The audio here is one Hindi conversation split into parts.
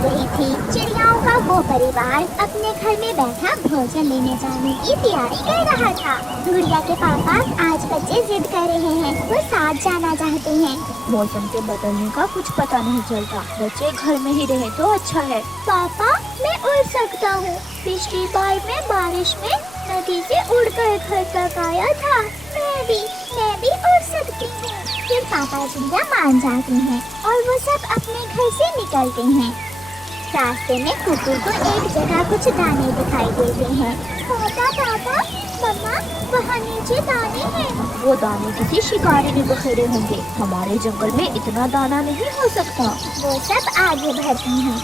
रही थी। चिड़ियाओं का वो परिवार अपने घर में बैठा भोजन लेने जाने की तैयारी कर रहा था। गुड़िया के पापा आज बच्चे जिद कर रहे हैं, वो साथ जाना चाहते हैं। मौसम के बदलने का कुछ पता नहीं चलता, बच्चे घर में ही रहे तो अच्छा है। पापा मैं उड़ सकता हूँ, पिछली बार मैं बारिश में नदी से उड़कर घर तक आया था। मैं भी उड़ सकती हूँ। फिर पापा चिड़िया मान जाते हैं और वो सब अपने घर से निकलते हैं। रास्ते में कुकुर को एक जगह कुछ दाने दिखाई देते हैं। पापा मम्मा वहाँ नीचे दाने हैं। वो दाने किसी शिकारी ने बखेरे होंगे, हमारे जंगल में इतना दाना नहीं हो सकता। वो सब आगे बढ़ते हैं।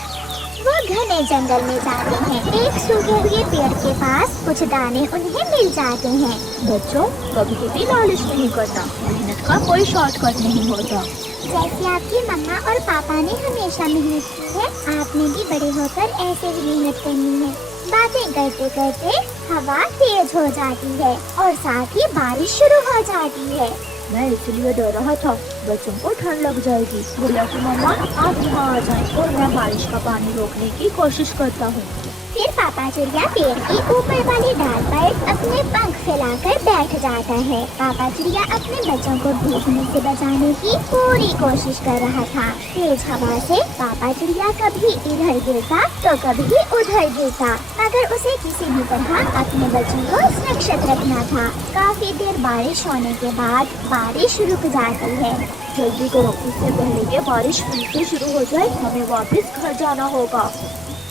वो घने जंगल में जाते हैं। एक सूखे हुए पेड़ के पास कुछ दाने उन्हें मिल जाते हैं। बच्चों, कभी कभी लालच नहीं करना, मेहनत का कोई शॉर्टकट नहीं होता। जैसे आपकी मम्मा और पापा ने हमेशा मेहनत की है, आपने भी बड़े होकर ऐसे ही मेहनत करनी है। बातें करते करते हवा तेज हो जाती है और साथ ही बारिश शुरू हो जाती है। मैं इसलिए डर रहा था, बच्चों को ठंड लग जाएगी। गुड़िया की मम्मा आप यहाँ आ जाएं और मैं बारिश का पानी रोकने की कोशिश करता हूँ। फिर पापा चिड़िया पेड़ की ऊपर वाली डाल पर अपने पंख फैलाकर बैठ जाता है। पापा चिड़िया अपने बच्चों को भीगने से बचाने की पूरी कोशिश कर रहा था। तेज हवा से पापा चिड़िया कभी इधर गिरता तो कभी उधर गिरता, मगर उसे किसी भी तरह अपने बच्चों को सुरक्षित रखना था। काफी देर बारिश होने के बाद बारिश रुक जाती है। जल्दी करो, इससे पहले कि बारिश फिर से शुरू हो जाए, हमें वापस घर जाना होगा।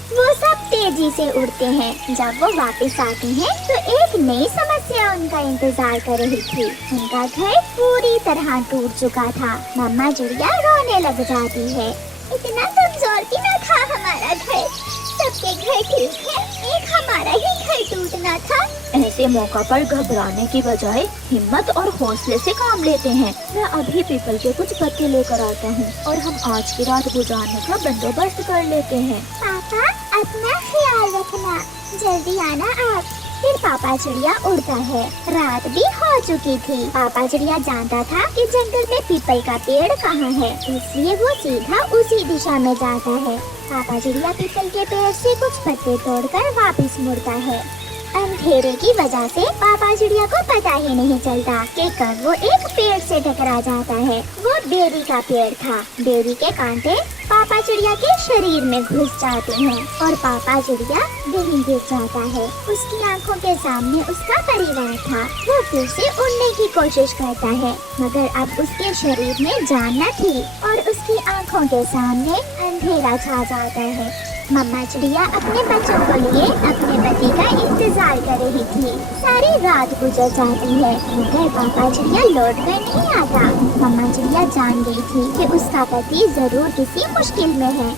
वो सब तेजी से उड़ते हैं। जब वो वापस आते हैं तो एक नई समस्या उनका इंतजार कर रही थी। उनका घर पूरी तरह टूट चुका था। मम्मा चिड़िया रोने लग जाती है। इतना कमजोर भी न था हमारा घर, सबके घर ठीक है, एक हमारा ही घर टूटना था। ऐसे मौका पर घबराने की बजाय हिम्मत और हौसले से काम लेते हैं। मैं अभी पीपल के कुछ पत्ते लेकर आता हूँ और हम आज की रात गुजारने का बंदोबस्त कर लेते हैं। पापा अपना ख्याल रखना, जल्दी आना आप। फिर पापा चिड़िया उड़ता है। रात भी हो चुकी थी। पापा चिड़िया जानता था कि जंगल में पीपल का पेड़ कहाँ है, इसलिए वो सीधा उसी दिशा में जाता है। पापा चिड़िया पीपल के पेड़ से कुछ पत्ते तोड़कर वापस मुड़ता है। अंधेरे की वजह से पापा चिड़िया को पता ही नहीं चलता कि कब वो एक पेड़ से टकरा जाता है। वो बेरी का पेड़ था। बेरी के कांटे पापा चिड़िया के शरीर में घुस जाते हैं और पापा चिड़िया वहीं गिर जाता है। उसकी आंखों के सामने उसका परिवार था। वो फिर से उड़ने की कोशिश करता है, मगर अब उसके शरीर में जान न थी और उसकी आंखों के सामने अंधेरा छा जाता है। मम्मा चिड़िया अपने बच्चों को लिए अपने पति का इंतजार कर रही थी। सारी रात गुजर जाती है, मगर पापा चिड़िया लौट कर नहीं आता। मम्मा चिड़िया जान गई थी कि उसका पति जरूर किसी मुश्किल में है।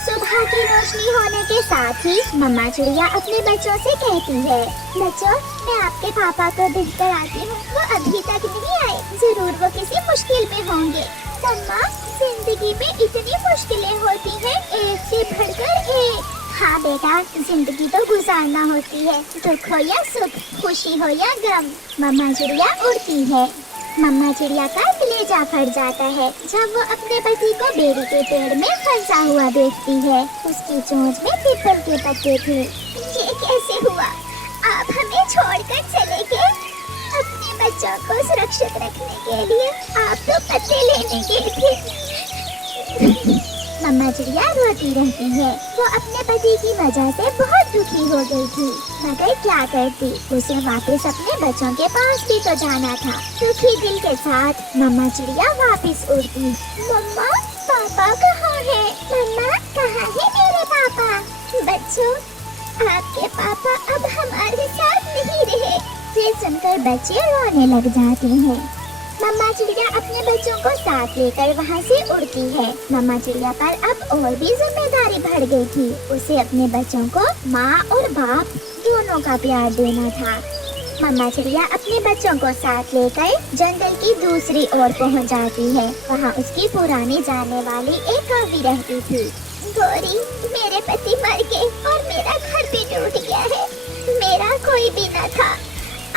सुबह की रोशनी होने के साथ ही मम्मा चिड़िया अपने बच्चों से कहती है, बच्चों मैं आपके पापा को देखकर आती हूँ, वो अभी तक नहीं आए, जरूर वो किसी मुश्किल में होंगे। मम्मा जिंदगी में इतनी मुश्किलें होती हैं, एक से बढ़कर एक। हाँ बेटा, जिंदगी तो गुजारना होती है, दुख हो या सुख, खुशी हो या गम। मम्मा चिड़िया उड़ती है। मम्मा चिड़िया का कलेजा फट जाता है जब वो अपने पति को बेरी के पेड़ में फंसा हुआ देखती है। उसकी चोंच में पीपल के पत्ते थे। ये कैसे हुआ? आप हमें छोड़कर चले गए। अपने बच्चों को सुरक्षित रखने के लिए आप तो पत्ते लेने गए थे। मम्मा चिड़िया रोती रहती है। वो अपने पति की वजह से बहुत दुखी हो गई थी, मगर क्या करती, उसे वापस अपने बच्चों के पास भी तो जाना था। दुखी दिल के साथ मम्मा चिड़िया वापस उड़ती। मम्मा पापा कहाँ है? मम्मा कहाँ है मेरे पापा? बच्चों आपके पापा अब हमारे साथ नहीं रहे। ये सुनकर बच्चे रोने लग जाते हैं। मम्मा चिड़िया अपने बच्चों को साथ लेकर वहाँ से उड़ती है। मम्मा चिड़िया पर अब और भी जिम्मेदारी बढ़ गई थी। उसे अपने बच्चों को माँ और बाप दोनों का प्यार देना था। मम्मा चिड़िया अपने बच्चों को साथ लेकर जंगल की दूसरी ओर पहुँच जाती है। वहाँ उसकी पुरानी जानने वाली एक कौवी रहती थी। गौरी, मेरे पति मर गए और मेरा घर भी टूट गया है। मेरा कोई भी न था।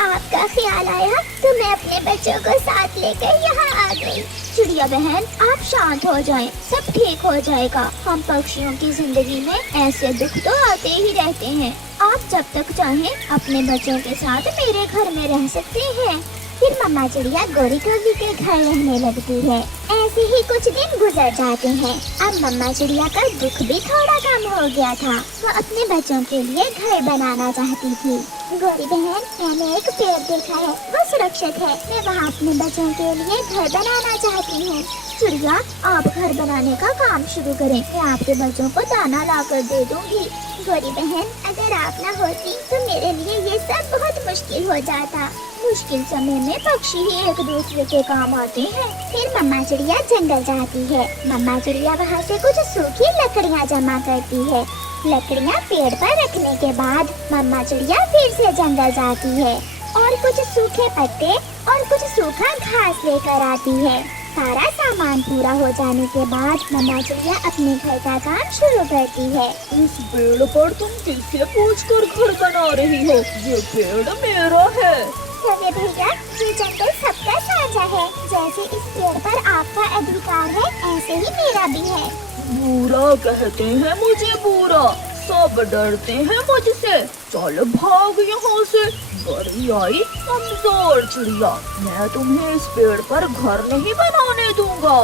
आपका ख्याल आया तो मैं अपने बच्चों को साथ लेकर यहाँ आ गई। चिड़िया बहन, आप शांत हो जाएं, सब ठीक हो जाएगा। हम पक्षियों की जिंदगी में ऐसे दुख तो आते ही रहते हैं। आप जब तक चाहें अपने बच्चों के साथ मेरे घर में रह सकते हैं। फिर मम्मा चिड़िया गौरी कौवी के घर रहने लगती है। ऐसे ही कुछ दिन गुजर जाते हैं। अब मम्मा चिड़िया का दुख भी थोड़ा कम हो गया था। वो अपने बच्चों के लिए घर बनाना चाहती थी। गौरी बहन, मैंने एक पेड़ देखा है, वो सुरक्षित है। मैं वहाँ अपने बच्चों के लिए घर बनाना चाहती हूँ। चिड़िया, आप घर बनाने का काम शुरू करें, मैं आपके बच्चों को दाना ला कर दे दूंगी। गौरी बहन, अगर आप न होती तो मेरे लिए ये सब बहुत मुश्किल हो जाता। मुश्किल समय में पक्षी ही एक दूसरे के काम आते हैं। फिर मम्मा चिड़िया जंगल जाती है। मम्मा चिड़िया वहाँ से कुछ सूखी लकड़ियाँ जमा करती है। लकड़ियाँ पेड़ पर रखने के बाद मम्मा चिड़िया फिर से जंगल जाती है और कुछ सूखे पत्ते और कुछ सूखा घास लेकर आती है। सारा सामान पूरा हो जाने के बाद मम्मा चिड़िया अपने घर का काम शुरू करती है। इस पेड़ पर तुम किससे पूछकर घर बना रही हो? ये पेड़ मेरा है। रवि भैया, ये जंगल सबका साझा है। जैसे इस पेड़ पर आपका अधिकार है, ऐसे ही मेरा भी है। बुरा कहते हैं मुझे बुरा, सब डरते हैं मुझसे। चल भाग यहाँ से। बड़ी आई कमजोर चिड़िया, मैं तुम्हें इस पेड़ पर घर नहीं बनाने दूंगा।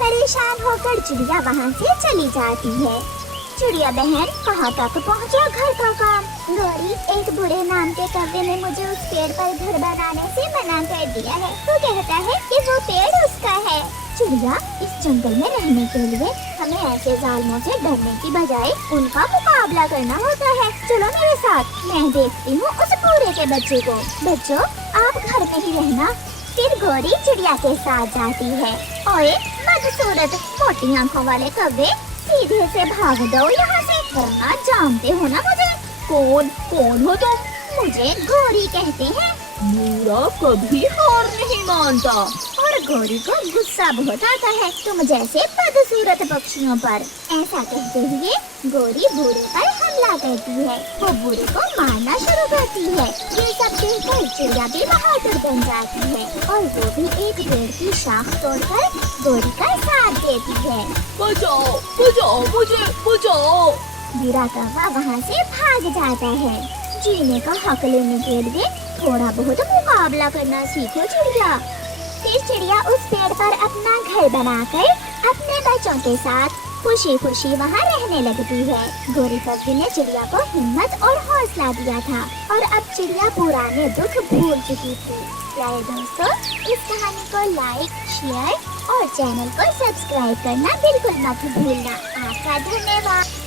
परेशान होकर चिड़िया वहाँ से चली जाती है। चिड़िया बहन, कहाँ तक पहुँचा घर का काम? गौरी, एक बूढ़े नाम के कव्वे ने मुझे उस पेड़ पर घर बनाने से मना कर दिया है। वो कहता है कि वो पेड़ उसका है। चिड़िया, इस जंगल में रहने के लिए हमें ऐसे जालमों से डरने की बजाय उनका मुकाबला करना होता है। चलो मेरे साथ, मैं देखती हूँ उस बूढ़े के बच्चे को। बच्चों, आप घर में ही रहना। फिर गौरी चिड़िया के साथ जाती है। ओए बदसूरत मोटी आंखों वाले कव्वे, सीधे से भाग दो यहाँ से, वरना जानते हो ना मुझे। कौन हो तुम? मुझे गौरी कहते हैं। बुरा कभी हार नहीं मानता। और गौरी को गुस्सा बहुत आता है तुम जैसे बदसूरत पक्षियों पर। ऐसा कहते हुए गौरी बूढ़े पर हमला करती है। वो बूढ़े को मारना शुरू करती है। ये सब देखकर चिड़िया भी बहादुर बन जाती है और वो भी एक पेड़ की शाख तोड़कर गौरी का साथ देती है। बचाओ बचाओ, मुझे बचाओ। बुरा कौवा वहाँ से भाग जाता है। जीने का हक लेने के लिए थोड़ा बहुत मुकाबला करना सीखो चिड़िया। फिर चिड़िया उस पेड़ पर अपना घर बनाकर अपने बच्चों के साथ खुशी खुशी वहाँ रहने लगती है। गौरी कव्वे ने चिड़िया को हिम्मत और हौसला दिया था और अब चिड़िया पुराने दुख भूल चुकी थी। प्यारे दोस्तों, इस कहानी को लाइक, शेयर और चैनल को सब्सक्राइब करना बिल्कुल मत भूलना। आपका धन्यवाद।